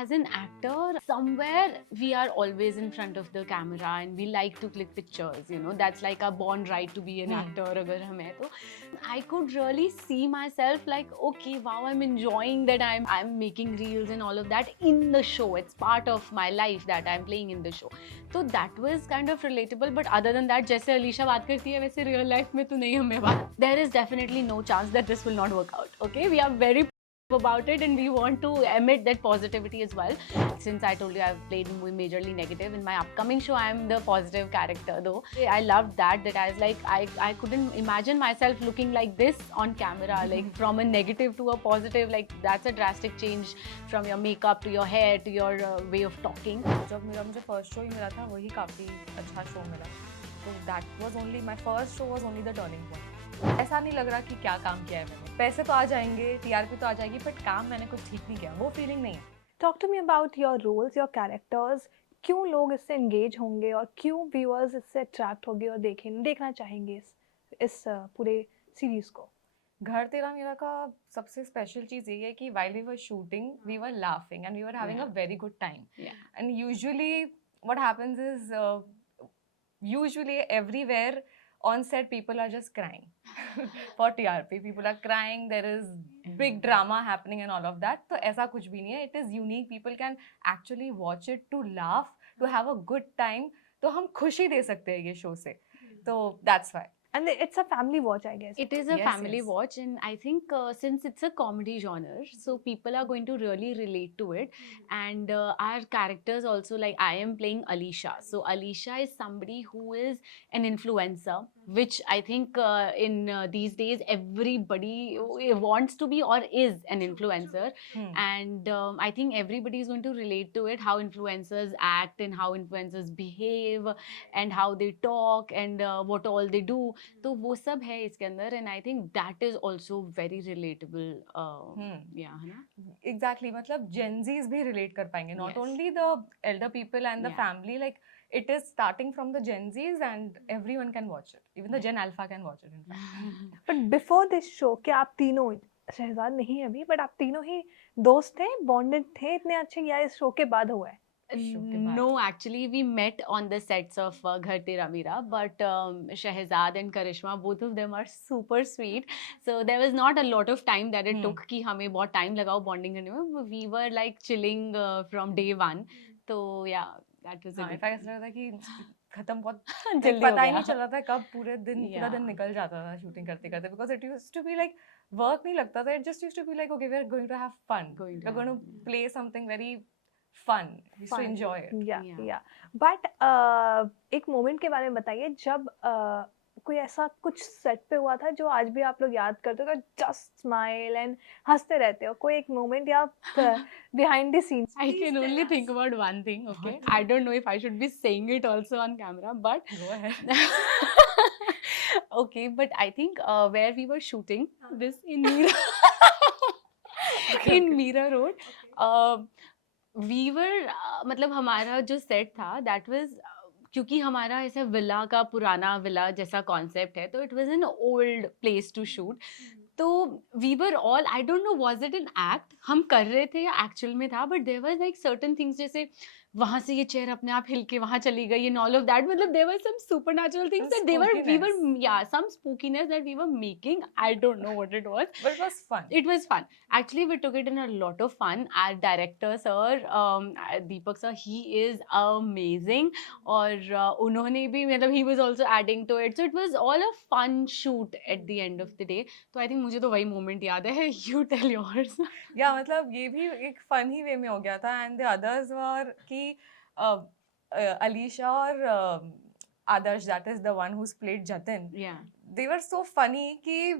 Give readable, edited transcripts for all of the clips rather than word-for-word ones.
as an actor, somewhere we are always in front of the camera and we like to click pictures, you know, that's like a born right to be an actor. Agar hum hai to I could really see myself like, okay, wow, I'm enjoying that I'm making reels and all of that in the show. It's part of my life that I'm playing in the show. So that was kind of relatable. But other than that, जैसे अलीशा बात करती है वैसे real life में तो नहीं हमें बात. There is definitely no chance that this will not work out. Okay, we are very about it and we want to emit that positivity as well. Since I told you I've played majorly negative, in my upcoming show I'm the positive character though. I loved that I was like, I couldn't imagine myself looking like this on camera, like from a negative to a positive. Like that's a drastic change from your makeup to your hair to your way of talking. जब मेरा मुझे first show ही मिला था वही काफ़ी अच्छा show मिला, तो that was only my first show was only the turning point. ऐसा नहीं लग रहा कि क्या काम किया है मैंने. पैसे तो आ जाएंगे, टीआरपी तो आ जाएगी, बट काम मैंने कुछ ठीक नहीं किया, वो फीलिंग नहीं है. Talk to me about your roles, your characters. क्यों लोग इससे एंगेज होंगे और क्यों व्यूअर्स इससे अट्रैक्ट होंगे और देखना चाहेंगे इस पूरे सीरीज को? घर तेरा मेरा का सबसे स्पेशल चीज़ ये है कि while we were shooting we were laughing and we were having a very good time. And usually what happens is usually everywhere on set people are just crying for TRP. People are crying, there is big drama happening and all of that. तो ऐसा कुछ भी नहीं है. It is unique. People can actually watch it to laugh, to have a good time. तो हम खुशी दे सकते हैं ये शो से. तो that's why. And it's a family watch, I guess. It is a family watch, and I think since it's a comedy genre, so people are going to really relate to it. And our characters also, like I am playing Alisha. So Alisha is somebody who is an influencer, which I think in these days everybody wants to be or is an influencer. And I think everybody is going to relate to it, how influencers act and how influencers behave and how they talk and what all they do. तो वो सब है इसके अंदर, and I think that is also very relatable. या है ना, exactly. मतलब जेनजीज भी रिलेट कर पाएंगे, not only the Elder people and the family. Like it is starting from the Gen Zs and everyone can watch it. Even the Gen Alpha can watch it in fact. But before this show, क्या आप तीनों, शहजाद नहीं अभी, but आप तीनों ही दोस्त थे, bonded थे इतने अच्छे, या इस शो के बाद हुआ है? No, actually we met on the sets of Ghar Tera Mera, but Shehzad and Karishma, both of them are super sweet. So there was not a lot of time that it took कि हमें बहुत time लगा bonding करने में. We were like chilling from day one. तो yeah, that was a good. ऐसा लगा था कि खत्म बहुत जल्दी पता हो ही गया. नहीं चला था कब पूरा दिन निकल जाता था शूटिंग करते करते. Because it used to be like work नहीं लगता था. It just used to be like okay we are going to have fun, we are going to play something very fun. We used to enjoy it. Yeah. But एक moment के बारे में बताइए जब कोई ऐसा कुछ सेट पे हुआ था जो आज भी आप लोग याद करते हो, जस्ट स्माइल एंड हंसते रहते हो. कोई एक मोमेंट या behind the scenes? I can only think about one thing. Okay, I don't know if I should be saying it also on camera, but Go ahead. okay, but I think where we were shooting this in Mira in Mira Road, we were मतलब हमारा जो set था that was क्योंकि हमारा ऐसा villa का पुराना villa जैसा कॉन्सेप्ट है, तो it was an old place to shoot. तो we were all, I don't know was it an act हम कर रहे थे या एक्चुअल में था, but there was like certain things, जैसे वहां से ये चेयर अपने आप हिल के वहां चली गई एंड ऑल ऑफ दैट. मतलब there were some supernatural things that we were या some spookiness that we were making. I don't know what it was, But it was fun. It was fun. Actually, we took it in a lot of fun. Our director, sir, Deepak sir, he is amazing. और उन्होंने भी मतलब he was also adding to it. So it was all a fun shoot at the end of the day. तो I think मुझे तो वही moment याद है. You tell yours. या मतलब ये भी एक फन ही वे में हो गया था. एंड द अदर्स वर कि अलीशा और Adarsh, that is the one who played Jatin, Yeah. They were so funny कि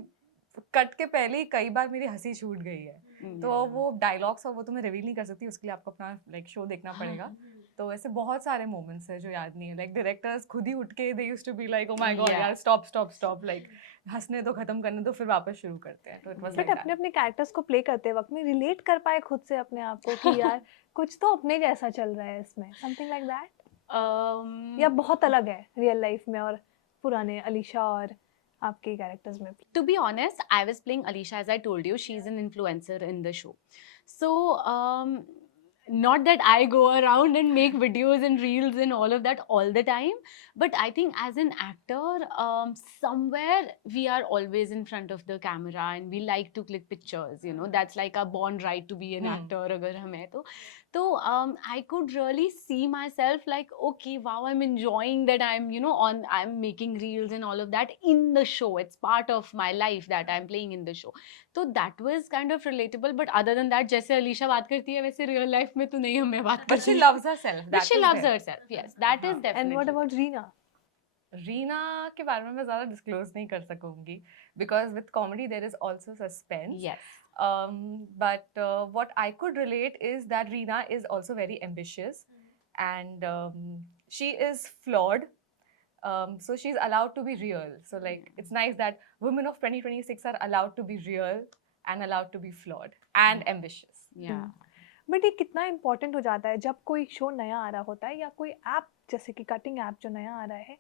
कट के पहले ही कई बार मेरी हंसी छूट गई है. तो वो डायलॉग्स और वो तो मैं रिवील नहीं कर सकती, उसके लिए आपको अपना लाइक शो देखना पड़ेगा. तो ऐसे बहुत सारे मोमेंट्स हैं जो याद नहीं है. लाइक डायरेक्टर्स खुद ही उठ के they used to be like oh my god यार स्टॉप, लाइक हंसने तो खत्म करने तो फिर वापस शुरू करते हैं. तो इट वाज बट अपने अपने कैरेक्टर्स को प्ले करते वक्त में रिलेट कर पाए खुद से अपने आप को कि यार कुछ तो अपने जैसा चल रहा है इसमें, समथिंग लाइक दैट, या बहुत अलग है रियल लाइफ में और पुराने अलीशा और आपके कैरेक्टर्स में? To be honest, I was playing Alisha, as I told you. She's an influencer in the show. So not that I go around and make videos and reels and all of that all the time, but I think as an actor, somewhere we are always in front of the camera and we like to click pictures, you know, that's like our born right to be an actor agar hum hai to I could really see myself like, okay, wow, I'm enjoying that, I'm, you know, I'm making reels and all of that in the show. It's part of my life that I'm playing in the show. तो that was kind of relatable, but other than that, जैसे अलीशा बात करती है वैसे real life में तो नहीं हमें बात But she करती. loves herself. But That she is loves there. herself. Yes, that is definitely. And what about Reena? Reena के बारे में मैं ज़्यादा disclose नहीं कर सकूंगी because with comedy there is also suspense. Yes. But what I could relate is that Reena is also very ambitious and she is flawed. So she's allowed to be real. So like it's nice that women of 2026 are allowed to be real and allowed to be flawed and ambitious. Yeah. But ये कितना important हो जाता है जब कोई show नया आ रहा होता है या कोई ऐप जैसे कि कटिंग ऐप जो नया आ रहा है,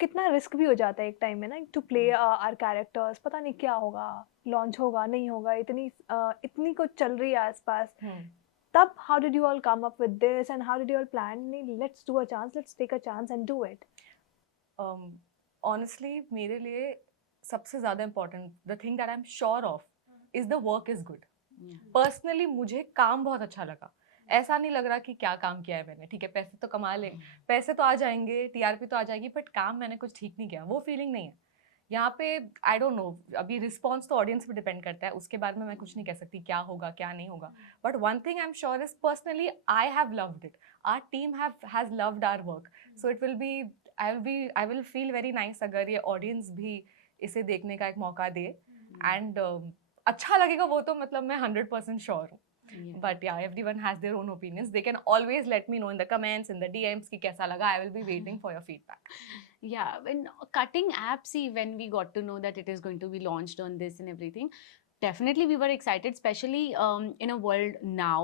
कितना रिस्क भी हो जाता है एक टाइम में ना, टू प्ले आवर कैरेक्टर्स. पता नहीं क्या होगा, लॉन्च होगा नहीं होगा, इतनी कुछ चल रही है आसपास. तब how did you all come up with this and how did you all plan, let's do a chance, let's take a chance and do it? Honestly, मेरे लिए सबसे ज़्यादा important, the thing that I'm sure of is the work is good. Personally मुझे काम बहुत अच्छा लगा. ऐसा नहीं लग रहा कि क्या काम किया है मैंने. ठीक है, पैसे तो कमा ले, पैसे तो आ जाएंगे, टीआरपी तो आ जाएगी, बट काम मैंने कुछ ठीक नहीं किया, वो फीलिंग नहीं है यहाँ पे. आई डोंट नो, अभी रिस्पॉन्स तो ऑडियंस पे डिपेंड करता है, उसके बारे में मैं कुछ नहीं कह सकती क्या होगा क्या नहीं होगा. But one thing I am sure is personally I have loved it, our team has loved our work. So it will be, I will feel very nice अगर ये ऑडियंस भी इसे देखने का एक मौका दे. एंड अच्छा लगेगा वो तो मतलब मैं 100% श्योर हूँ. But yeah, everyone has their own opinions. They can always let me know in the comments, in the DMs कि कैसा लगा. I will be waiting for your feedback. Yeah, when cutting app, see, when we got to know that it is going to be launched on this and everything, definitely we were excited, especially in a world now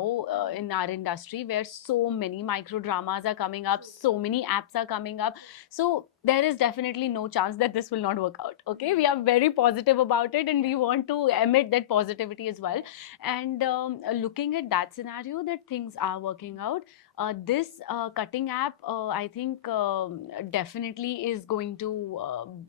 in our industry where so many micro dramas are coming up, so many apps are coming up. So there is definitely no chance that this will not work out. Okay, we are very positive about it and we want to emit that positivity as well. And looking at that scenario that things are working out, this cutting app I think definitely is going to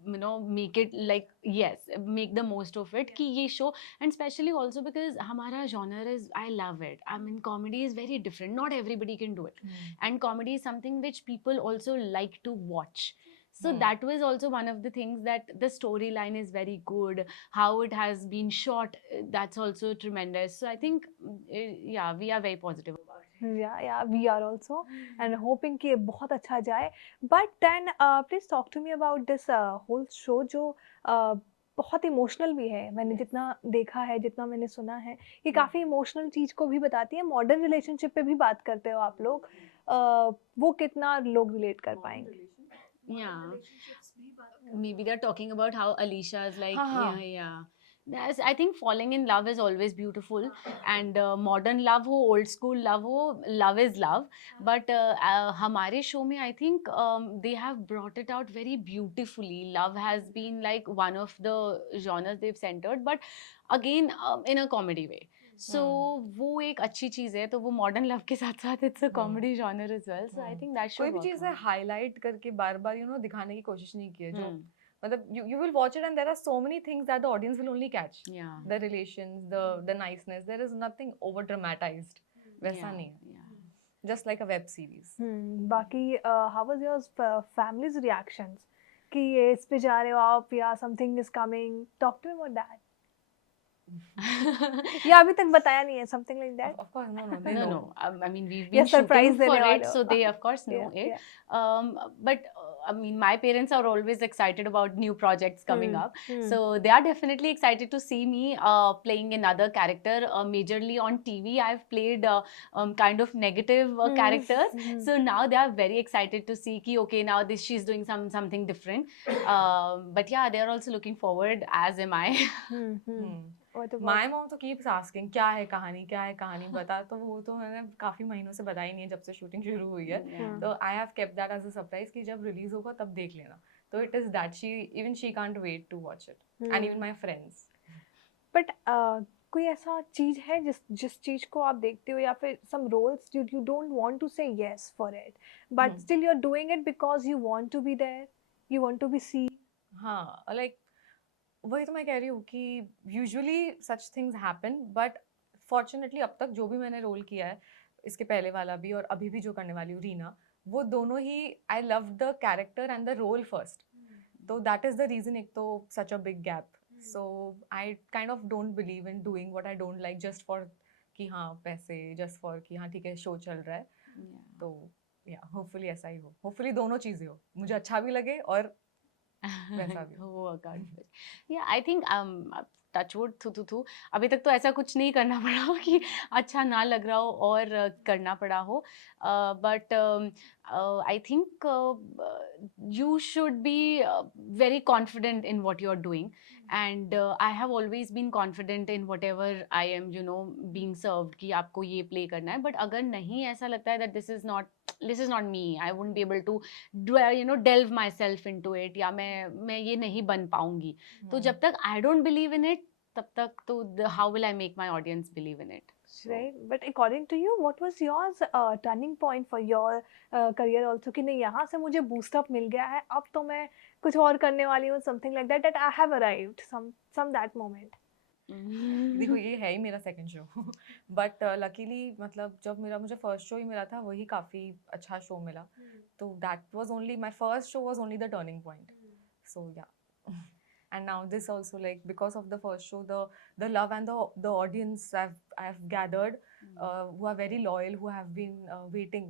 you know, make it like, yes, make the most of it ki ye show. And especially also because hamara genre is, I love it. I mean, comedy is very different, not everybody can do it. And comedy is something which people also like to watch. So that was also one of the things, that the storyline is very good, how it has been shot, that's also tremendous. So I think yeah, we are very positive about it. Yeah, we are also and hoping कि ये बहुत अच्छा जाए. But then please talk to me about this whole show जो बहुत emotional भी है. मैंने जितना देखा है, जितना मैंने सुना है, ये काफ़ी इमोशनल चीज़ को भी बताती है. मॉडर्न रिलेशनशिप पे भी बात करते हो आप लोग, वो कितना लोग रिलेट कर पाएंगे? Yeah, maybe they're talking about how Alicia is like, yeah. Yes, I think falling in love is always beautiful, and modern love हो, old school love हो, love is love. But हमारे show में I think they have brought it out very beautifully. Love has been like one of the genres they've centered, but again in a comedy way. So वो एक अच्छी चीज़ है. तो वो modern love के साथ साथ it's a comedy genre as well. So I think that should कोई भी work चीज़ out. हाईलाइट करके बार बार you know दिखाने की कोशिश नहीं की है. जो मतलब you will watch it and there are so many things that the audience will only catch. Yeah. The relations, the niceness. There is nothing over dramatized. वैसा नहीं है. Just like a web series. बाकी how was your family's reactions कि ये इस पे जा रहे हो आप या something is coming? Talk to me about that. या अभी तक बताया नहीं है, something like that? Of course, no. They know. No. I mean, we've been shooting for it, so they of course know it. But I mean, my parents are always excited about new projects coming up. So they are definitely excited to see me playing another character. Majorly on TV, I've played kind of negative characters. So now they are very excited to see ki, okay, now she's doing something different. But yeah, they are also looking forward, as am I. My mom तो keeps asking क्या है कहानी बता. तो वो तो मैंने काफी महीनों से बताई नहीं है जब से शूटिंग शुरू हुई है. तो I have kept that as a surprise कि जब रिलीज होगा तब देख लेना. तो it is that she can't wait to watch it. And even my friends. But कोई ऐसा चीज है जिस चीज को आप देखते हो, या फिर some roles you don't want to say yes for it but still you are doing it because you want to be there, you want to be see? हाँ, लाइक वही तो मैं कह रही हूँ कि usually such things happen, but fortunately अब तक जो भी मैंने रोल किया है, इसके पहले वाला भी और अभी भी जो करने वाली हूँ रीना, वो दोनों ही I love the character and the role first. तो दैट इज द रीजन. एक तो such a big gap. So I kind of don't believe in doing what I don't like just for कि हाँ पैसे, जस्ट फॉर कि हाँ ठीक है शो चल रहा है. तो या होपफुली ऐसा ही हो, होपफुली दोनों चीजें हो, मुझे अच्छा भी लगे और वैसा भी हो. या आई थिंक टचवुड थू अभी तक तो ऐसा कुछ नहीं करना पड़ा हो कि अच्छा ना लग रहा हो और करना पड़ा हो. But I think you should be very confident in what you're doing, and I have always been confident in whatever I am, being served कि आपको ये play करना है. But अगर नहीं ऐसा लगता है that this is not me, I wouldn't be able to delve myself into it, या मैं ये नहीं बन पाऊंगी. तो जब तक I don't believe in it, तब तक तो how will I make my audience believe in it? Right, but according to you, what was your turning point for your career also? कि नहीं, यहाँ से मुझे boost up मिल गया है, अब तो मैं कुछ और करने वाली हूँ, something like that I have arrived, some that moment. देखो ये है ही मेरा सेकंड शो, बट लकीली मतलब जब मुझे फर्स्ट शो ही मिला था वही काफ़ी अच्छा शो मिला. तो that was only my first show was only the turning point. So yeah and now this also, like because of the first show, the love and the audience I've gathered, who are very loyal, who have been waiting,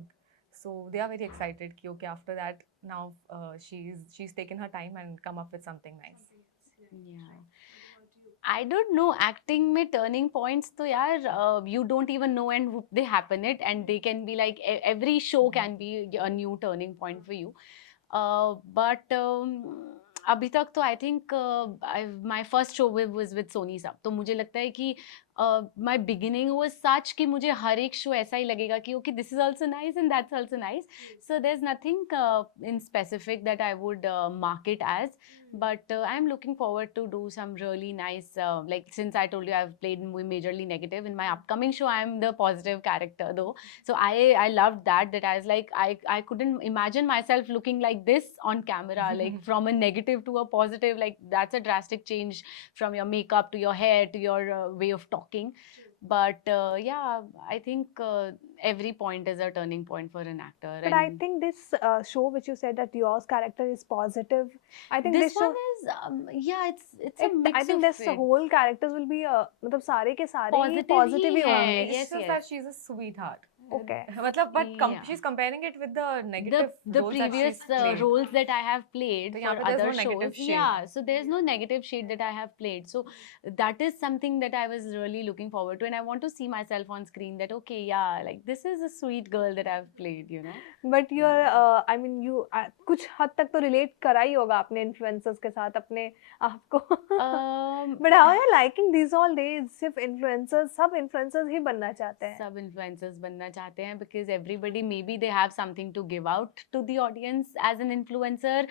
so they are very excited ki okay, after that now she's taken her time and come up with something nice. Yeah. I don't know, acting में turning points तो यार you don't even know and they happen it, and they can be like every show can be a new turning point for you. But अभी तक तो I think my first show was with Sony साहब. तो मुझे लगता है कि my beginning was such कि मुझे हर एक show ऐसा ही लगेगा कि okay, this is also nice and that's also nice. So there's nothing in specific that I would mark it as. But I'm looking forward to do some really nice, like since I told you I've played majorly negative, in my upcoming show I'm the positive character though. So I loved that I was like, I couldn't imagine myself looking like this on camera, like from a negative to a positive, like that's a drastic change from your makeup to your hair to your way of talking. But yeah, I think every point is a turning point for an actor. But I think this show which you said that yours character is positive, I think this one show is yeah, it's a mix I think of this it. whole characters will be मतलब सारे के सारे Positive positive ही ही होंगे. है. It's Yes, just yes. that she's a sweetheart. Okay. मतलब but Yeah. she's comparing it with the negative the roles previous that she's played. roles that I have played So for यहाँ पे there's other no negative shows. shade. Yeah, so there's no negative shade that I have played. So that is something that I was really looking forward to, and I want to see myself on screen that okay, yeah, like this is a sweet girl that I've played, you know. But you're I mean you कुछ हद तक तो relate करा ही होगा अपने influencers के साथ अपने आपको. But how are you liking these all days? सिर्फ influencers, सब influencers ही बनना चाहते हैं. सब influencers बनना चाहते हैं because everybody maybe they have something to give out to the audience as an influencer.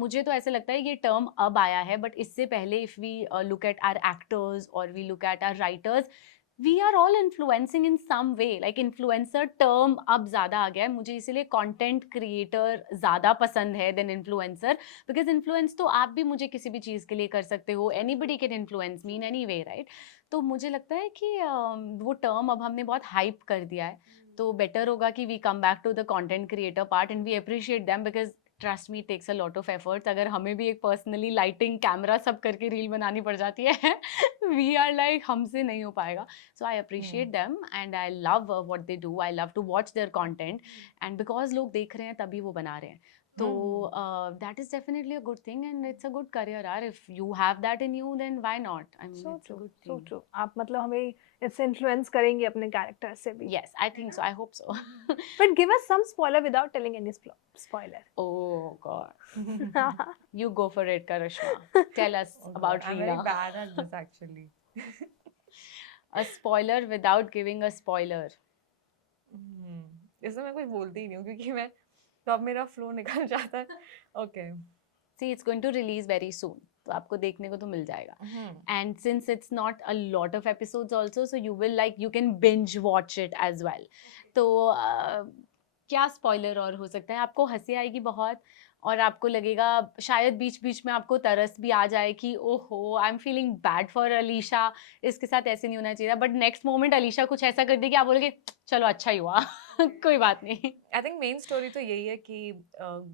मुझे तो ऐसा लगता है ये term अब आया है, but इससे पहले if we look at our actors or we look at our writers, we are all influencing in some way. Like influencer term अब ज़्यादा आ गया है. मुझे इसीलिए content creator ज़्यादा पसंद है than influencer, because influence तो आप भी मुझे किसी भी चीज़ के लिए कर सकते हो. Anybody can influence me in any way, right? तो मुझे लगता है कि वो term अब हमने बहुत hype कर दिया है. तो better होगा कि we come back to the content creator part and we appreciate them, because trust me it takes a lot of efforts. अगर हमें भी एक पर्सनली लाइटिंग कैमरा सब करके रील बनानी पड़ जाती है, वी आर लाइक हमसे नहीं हो पाएगा. So I appreciate them and I love what they do. I love to watch their content, and because लोग देख रहे हैं तभी वो बना रहे हैं. तो that is definitely a good thing and it's a good career यार. If you have that in you then why not. I mean it's a good thing. So true. आप मतलब हमें इससे influence करेंगी अपने character से भी. Yes, I think so. I hope so. But give us some spoiler without telling any spoiler. Oh God. You go for it, Karishma. Tell us Oh about God, I'm Reena. very bad at this actually. A spoiler without giving a spoiler. इसमें मैं कुछ बोलती ही नहीं हूँ क्योंकि मैं तो अब मेरा फ्लो निकल जाता है. Okay. See, it's going to release very soon. तो आपको देखने को तो मिल जाएगा। And since it's not a lot of episodes also, so you will like you can binge watch it as well. तो क्या स्पॉइलर और हो सकता है, आपको हंसी आएगी बहुत और आपको लगेगा शायद बीच बीच में आपको तरस भी आ जाए कि ओहो I am feeling bad for Alisha, इसके साथ ऐसे नहीं होना चाहिए, बट नेक्स्ट मोमेंट अलीशा कुछ ऐसा कर देगी आप बोलोगे चलो अच्छा ही हुआ कोई बात नहीं। आई थिंक मेन स्टोरी तो यही है कि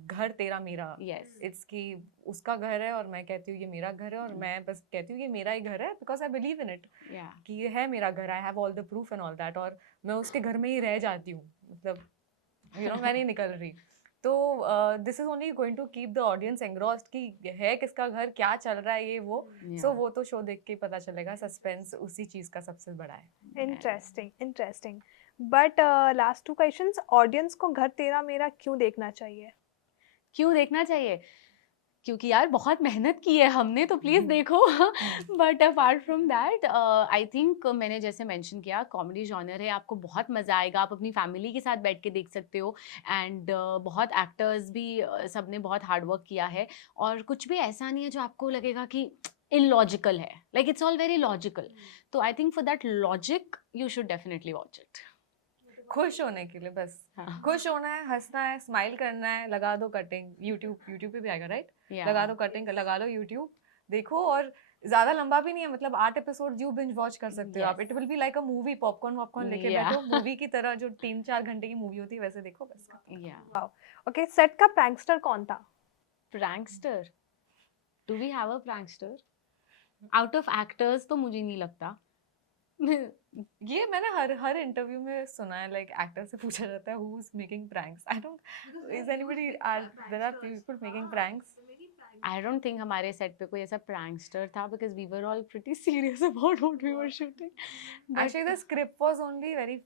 घर तेरा मेरा, Yes. इट्स कि उसका घर है और मैं कहती हूँ ये मेरा घर है, और मैं बस कहती हूँ ये मेरा ही घर है because I believe in it Yeah. कि ये है मेरा घर, I have all the proof and all that, और मैं उसके घर में ही रह जाती हूँ, मतलब यू नो मैं नहीं निकल रही। तो this is only going to keep the audience engrossed कि है किसका घर, क्या चल रहा है ये वो। सो वो तो शो देख के ही पता चलेगा, सस्पेंस उसी चीज का सबसे बड़ा है। Interesting interesting. But last 2 questions, audience को घर तेरा मेरा क्यों देखना चाहिए? क्यों देखना चाहिए? क्योंकि यार बहुत मेहनत की है हमने, तो प्लीज़ देखो। But apart from that I think मैंने जैसे मेंशन किया कॉमेडी जॉनर है, आपको बहुत मज़ा आएगा, आप अपनी फैमिली के साथ बैठ के देख सकते हो। एंड बहुत एक्टर्स भी सब ने बहुत हार्ड वर्क किया है, और कुछ भी ऐसा नहीं है जो आपको लगेगा कि इलॉजिकल है, like it's all very logical. तो I think for that logic you should definitely watch it. खुश होने के लिए बस, हाँ। खुश होना है, हंसना है, स्माइल करना है, लगा दो कटिंग, यूट्यूब पे भी आएगा राइट? Yeah. लगा दो कटिंग, लगा लो यूट्यूब, देखो। और ज्यादा लंबा भी नहीं है, मतलब 8 एपिसोड यू बिंज वॉच कर सकते हो आप। It will be like a movie, popcorn वॉपकॉर्न लेके Yeah. बैठो, मूवी की तरह, जो 3-4 घंटे की मूवी होती है वैसे देखो बस। Yeah. ओके, सेट का प्रैंकस्टर कौन था? Prankster? Do we have a prankster? Out of actors तो मुझे नहीं लगता। ये मैंने हर इंटरव्यू में सुना है, लाइक एक्टर से पूछा जाता है who is making pranks. I don't, is anybody, there are people making pranks? I don't think हमारे सेट पे कोई ऐसा prankster था, because we were all pretty serious about what we were shooting. Actually the script was only very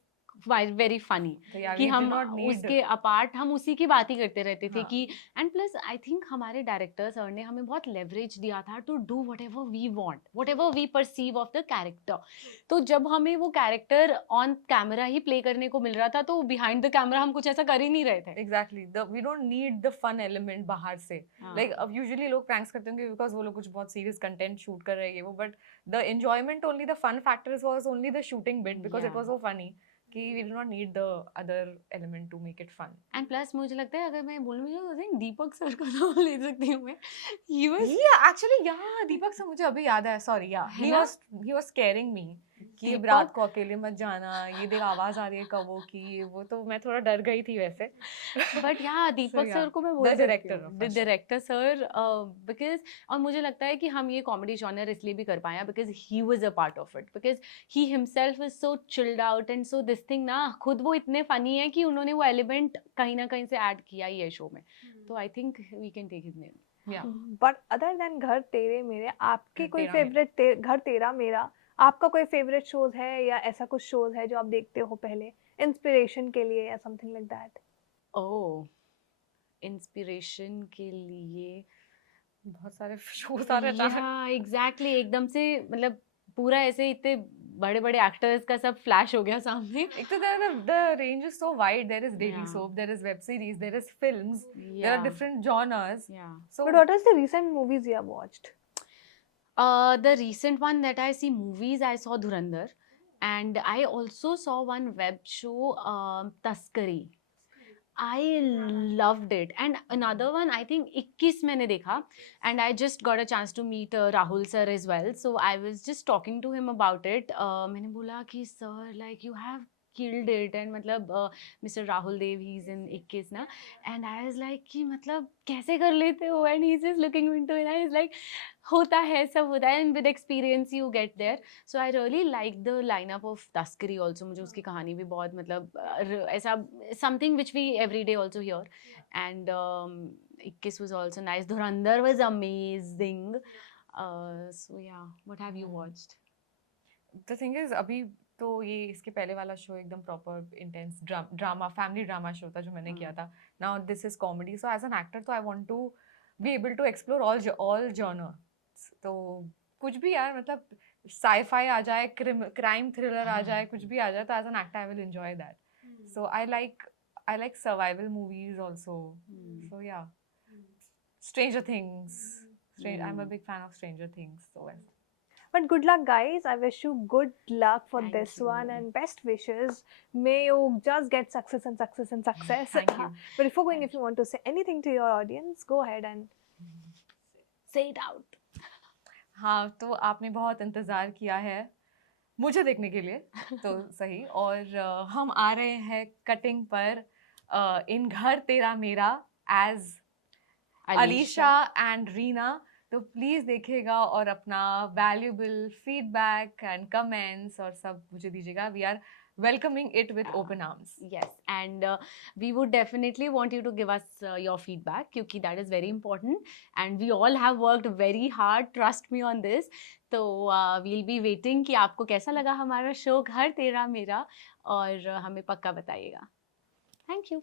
very funny yeah, कि we हम did not need उसके apart हम उसी की बात ही करते रहते थे हाँ. कि, एंड प्लस आई थिंक हमारे डायरेक्टर सर ने हमें बहुत लेवरेज दिया था to do whatever we want, whatever we perceive of the character. तो जब हमें वो कैरेक्टर ऑन कैमरा ही प्ले करने को मिल रहा था, तो बिहाइंड द कैमरा हम कुछ ऐसा कर ही नहीं रहे थे। Exactly, we don't need the fun element बाहर से। लाइक अब यूजुअली लोग प्रैंक्स करते होंगे बिकॉज वो लोग कुछ बहुत सीरियस कंटेंट शूट कर रहे हैं वो, but the enjoyment only, the fun factors was only the shooting bit because it was so funny कि we do not need the other element to make it fun. And plus मुझे लगता है अगर मैं बोलूँ तो दीपक सर का नाम ले सकती हूँ मैं। He was एक्चुअली या दीपक से मुझे अभी याद है, सॉरी या ही वाज स्केयरिंग मी कि दीपक- रात को अकेले मत जाना, ये देख आवाज आ रही है कौवों की, वो तो मैं थोड़ा डर गई थी वैसे। बट या दीपक yeah, सर को मैं the बोल सकती director हूँ, of the our show. Director sir, because और मुझे लगता है कि हम ये कॉमेडी जॉनर इसलिए भी कर पाए हैं because he was a part of it, because he himself is so chilled out and so this thing ना, खुद वो इतने फनी है कि उन्होंने वो एलिमेंट कहीं ना कहीं से ऐड किया ही है शो में। तो I think we can take his name. या बट अदर देन घर तेरे मेरे, आपकी घर कोई तेरा फेवरेट घर तेरा मेरा, आपका कोई फेवरेट शोज है या ऐसा कुछ शोज है जो आप देखते हो पहले इंस्पिरेशन के लिए या something like that? Oh, inspiration के लिए बहुत सारे शोज आ रहे हैं अचानक। एग्जैक्टली, एकदम से मतलब पूरा ऐसे इतने बड़े बड़े एक्टर्स का सब फ्लैश हो गया सामने। एक तो the range is so wide. There is dating Yeah. soap, there is web series, there is films, there are Yeah. different genres. Yeah. So But what is the recent movies you have watched? The recent one that I see movies, I saw Dhurandhar, and I also saw one web show, Taskari. I loved it. And another one, I think 21 मैंने देखा, and I just got a chance to meet Rahul sir as well. So I was just talking to him about it. मैंने बोला कि sir, like you have killed it, and मतलब Mr. Rahul Dev, he's in 21 ना, and I was like कि मतलब कैसे कर लेते हो, and he's just looking into it, and he's like होता है, सब होता है, and with experience you get there. So I really like the lineup of Taskari also. मुझे उसकी कहानी भी बहुत मतलब ऐसा something which we every day also hear, and 21 was also nice. Dhurandhar was amazing. So yeah, what have you watched? the thing is, अभी तो ये इसके पहले वाला शो एकदम proper intense drama, family drama show था जो मैंने किया था. Now this is comedy. So as an actor तो I want to be able to explore all genres. तो कुछ भी यार, मतलब साईफाई आ जाए, क्राइम थ्रिलर आ जाए, कुछ भी आ जाए, तो as an actor I will enjoy that. So I like survival movies also. So yeah, Stranger Things, I'm a big fan of Stranger Things, so वैसे. But good luck, guys. I wish you good luck for Thank this one you. and best wishes. May you just get success and success and success. Thank you. But before going, Thank if you want to say anything to your audience, go ahead and Say it out. हाँ, तो आपने बहुत इंतज़ार किया है मुझे देखने के लिए, तो सही. और हम आ रहे हैं कटिंग पर इन घर तेरा मेरा एज अलीशा एंड रीना. तो प्लीज़ देखिएगा और अपना वैल्यूबल फीडबैक एंड कमेंट्स और सब मुझे दीजिएगा. We are welcoming it with open arms. Yes, and we would definitely want you to give us your feedback because that is very important and we all have worked very hard, trust me on this. So we'll be waiting कि आपको कैसा लगा हमारा show घर तेरा मेरा और हमें पक्का बताइएगा. Thank you.